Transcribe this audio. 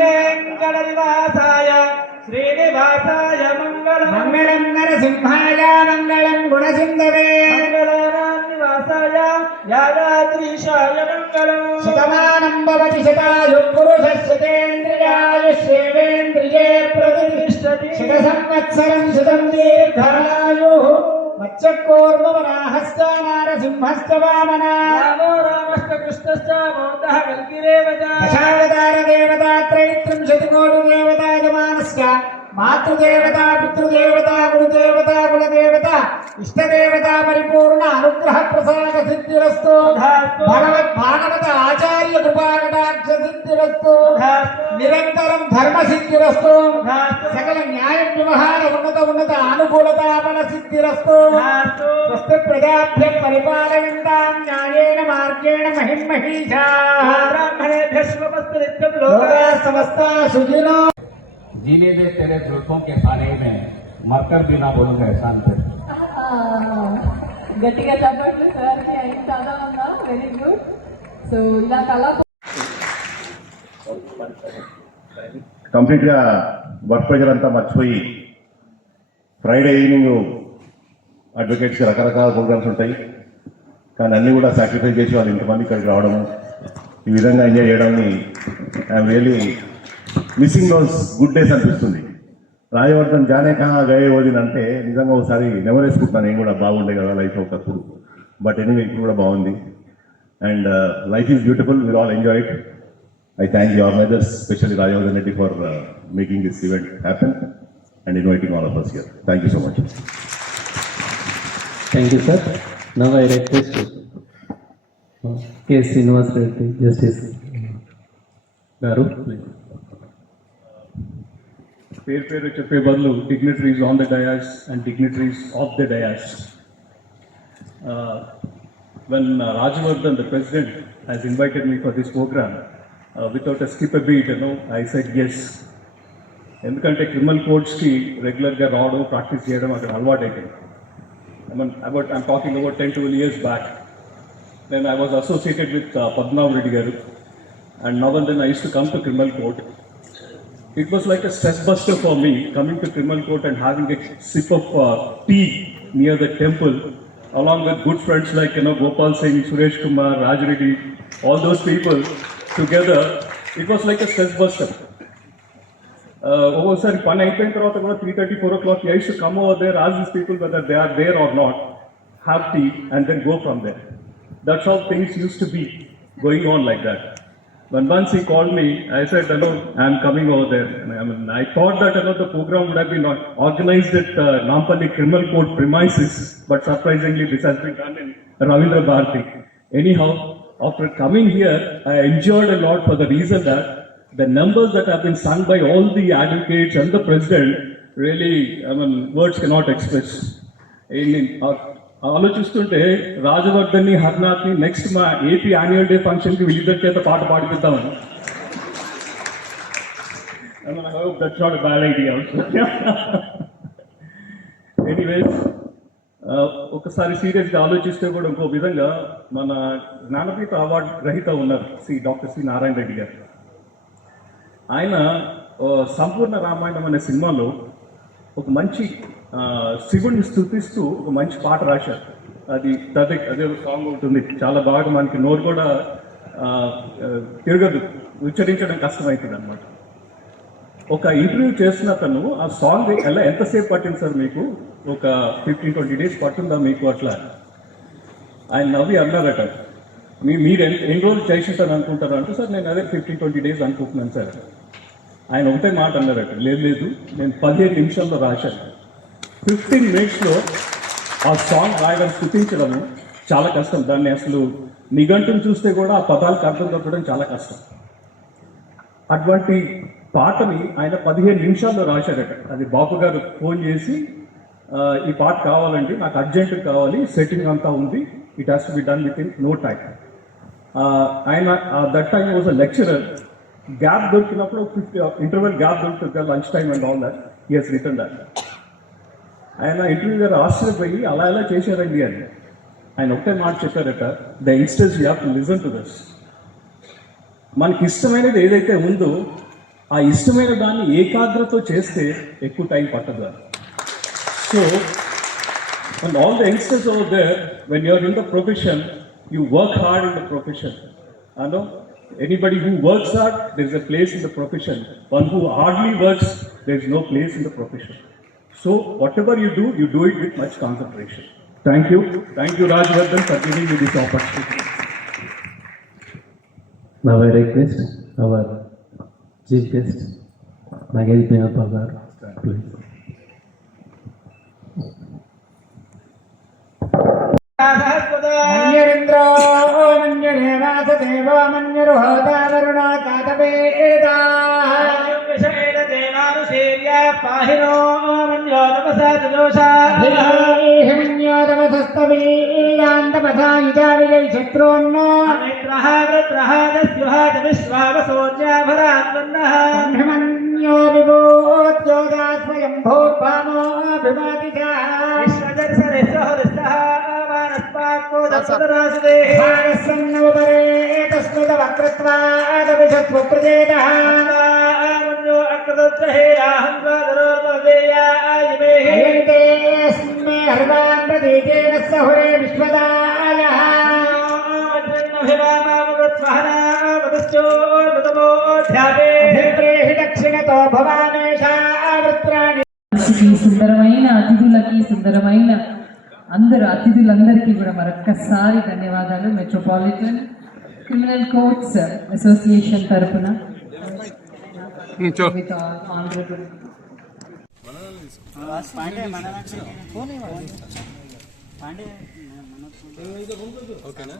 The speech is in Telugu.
వెంకటనివాసాయ శ్రీనివాసాయ మంగళం మంగళం నరసింహాయ మంగళం గుణసింధవే మంగళానివాసాయ యాదాద్రీశాయ మంగళం శతమానం భవతి శతాయు పురుషస్యేంద్రియాయుష్యేంద్రియే ప్రతిష్టతి శత సంవత్సరం శతం దీర్ఘాయుః మత్స్యకూర్మవరాహశ్చ నారసింహశ్చ వామనా రామో రామశ్చ కృష్ణశ్చ మోదః కల్కిరేవచ దశావతార దేవతా త్రైత్రింశతి కోటి దేవతా యమానస్య మాతృదేవత పితృదేవత గురుదేవత కులదేవత ఇష్టదేవత పరిపూర్ణ అనుగ్రహ ప్రసాద సిద్ధిరస్తు భగవద్ భాగవత ఆచార్య కృపాకటాక్ష సిద్ధిరస్తు నిరంతరం ధర్మ సిద్ధిరస్తు సకల న్యాయ వ్యవహార ఉన్నత అనుకూలతాపన సిద్ధిరస్తు స్వస్తి ప్రజాభ్య పరిపాలయంతాం న్యాయేన మార్గేణ మహిమహీషాః బ్రాహ్మణేభ్యः శుభమస్తు నిత్యం లోకా సమస్తా సుఖినో जीने दे तेरे जुल्फों के साने में मरकर भी ना बोलूंगा एहसान पे గట్టిగా చెప్పండి సార్ కి అయిన చాలా ఉందా వెరీ గుడ్ సో ఇలా కళా కంప్లీట్గా వర్క్ ప్రెజర్ అంతా మర్చిపోయి ఫ్రైడే ఈవినింగ్ అడ్వకేట్స్కి రకరకాల ప్రోగ్రామ్స్ ఉంటాయి, కానీ అన్నీ కూడా సాక్రిఫైస్ చేసి వాళ్ళు ఇంతమంది ఇక్కడికి రావడం, ఈ విధంగా ఎంజాయ్ చేయడాన్ని I'm really missing those good days అనిపిస్తుంది. రాజవర్ధన్ జానే కహా గయే ఓదిన్ అంటే నిజంగా ఒకసారి నెమరేసుకుంటున్నాను, నేను కూడా బాగుండే కదా లైఫ్ ఒకప్పుడు. బట్ ఎనీవే ఇప్పుడు కూడా బాగుంది and life is beautiful, will all enjoy it. I thank the organizers, especially Rajavardhan Reddy, for making this event happen and inviting all of us here. Thank you so much. Thank you, sir. Now I request K. Srinivas Reddy, Justice Garu. పేరు చెప్పే బదులు dignitaries on the dais and dignitaries of the dais. When Rajavardhan, the president, has invited me for this program, without a skip a beat, I said yes. ఎందుకంటే క్రిమినల్ కోర్ట్స్కి రెగ్యులర్గా రావడం ప్రాక్టీస్ చేయడం అక్కడ అలవాటు అయిపోయింది. I'm talking about 10-12 years back. Then I was associated with Padmanabh Reddy garu, and now and then I used to come to criminal court. It was like a stress buster for me coming to criminal court and having a sip of tea near the temple, along with good friends like Gopal Singh, Suresh Kumar, Raj Reddy, all those people together. It was like a stress buster. Ovosari pani ayipoyina tarvata kuda 3:30-4 o'clock I used to come over there, ask these people whether they are there or not, have tea and then go from there. That's how things used to be going on like that. When once he called me, I said, I am coming over there. I thought that the program would have been organized at Nampalli Criminal Court premises, but surprisingly this has been done in Ravindra Bharati. Anyhow, after coming here, I enjoyed a lot for the reason that the numbers that have been sung by all the advocates and the president, really, words cannot express. ఆలోచిస్తుంటే రాజవర్ధన్ని హర్నాథ్ని నెక్స్ట్ మా ఏపీ యాన్యువల్ డే ఫంక్షన్కి వీళ్ళిద్దరి చేత పాట పాడిపిద్దామని. That's not a bad idea also. Anyways, ఒకసారి సీరియస్గా ఆలోచిస్తే కూడా ఇంకో విధంగా మన జ్ఞానపీఠ అవార్డు గ్రహీత ఉన్నారు డాక్టర్ సి నారాయణ రెడ్డి గారు. ఆయన సంపూర్ణ రామాయణం అనే సినిమాలో ఒక మంచి శివుడిని స్థుతిస్తూ ఒక మంచి పాట రాశారు. అది అదే సాంగ్ ఉంటుంది, చాలా బాగా మనకి నోరు కూడా తిరగదు, ఉచ్చరించడం కష్టమవుతుంది అనమాట. ఒక ఇంటర్వ్యూ చేసిన తను ఆ సాంగ్ ఎంతసేపు పట్టింది సార్ మీకు, ఒక 15-20 days పట్టిందా మీకు అట్లా? ఆయన నవ్వి అన్నారట, మీరు ఎన్ని రోజులు చేసింటారు అనుకుంటారు అంటే, సార్ నేను అదే 15-20 days అనుకుంటున్నాను సార్. ఆయన ఒకటే మాట అన్నారట, లేదు నేను 15 నిమిషాల్లో రాశాను. 15 minutesలో ఆ సాంగ్ రాయడం, స్థుతించడము చాలా కష్టం. దాన్ని అసలు నిఘంటుని చూస్తే కూడా ఆ పదాలకు అర్థం దొరకడం చాలా కష్టం. అటువంటి పాటని ఆయన 15 నిమిషాల్లో రాశారట. అది బాపు గారు ఫోన్ చేసి, ఈ పాట కావాలండి, నాకు అర్జెంటుగా కావాలి, సెట్టింగ్ అంతా ఉంది, it has to be done with in no time. ఆయన that time was a lecturer. Gap దొరికినప్పుడు ఇంటర్వెల్ గ్యాప్ దొరుకుతుంది, lunch time and all that, he has written that. ఆయన ఇంటర్వ్యూ గారు ఆశ్చర్యపోయి అలా ఎలా చేశారండి అని. ఆయన ఒకటే మాట చెప్పారట, the youngsters you have to listen to this. మనకి ఇష్టమైనది ఏదైతే ఉందో ఆ ఇష్టమైన దాన్ని ఏకాగ్రతో చేస్తే ఎక్కువ టైం పట్టదు అని. So and all the youngsters over there, when you are in the profession, you work hard in the profession. I know anybody who works hard, there is a place in the profession. One who hardly works, there is no place in the profession. So whatever you do it with much concentration. Thank you, Rajvardhan, for giving me this opportunity. Now I request our chief guest, Nagesh Bhimappa, please. మన్యరింద్రో మన్యదేవాస దేవో మన్యరుహోతా వరుణా కాతవేదా పాహినో మన్యో తపసా జోషా మన్యోదమసస్తవీయాంతపథా యుజా విజయ శత్రున్నో మన్యో విభూత్యోగా స్వయం భూర్భామో విభాతిజా దక్షిణతో భవానేషావృత్రాణి. సుందరమైన అతిథులకి, సుందరమైన అతిథులందరికీ కూడా మరొక్కసారి ధన్యవాదాలు. మెట్రోపాలిటన్ క్రిమినల్ కోర్ట్స్ అసోసియేషన్ తరఫున with all honorable ఓకేనా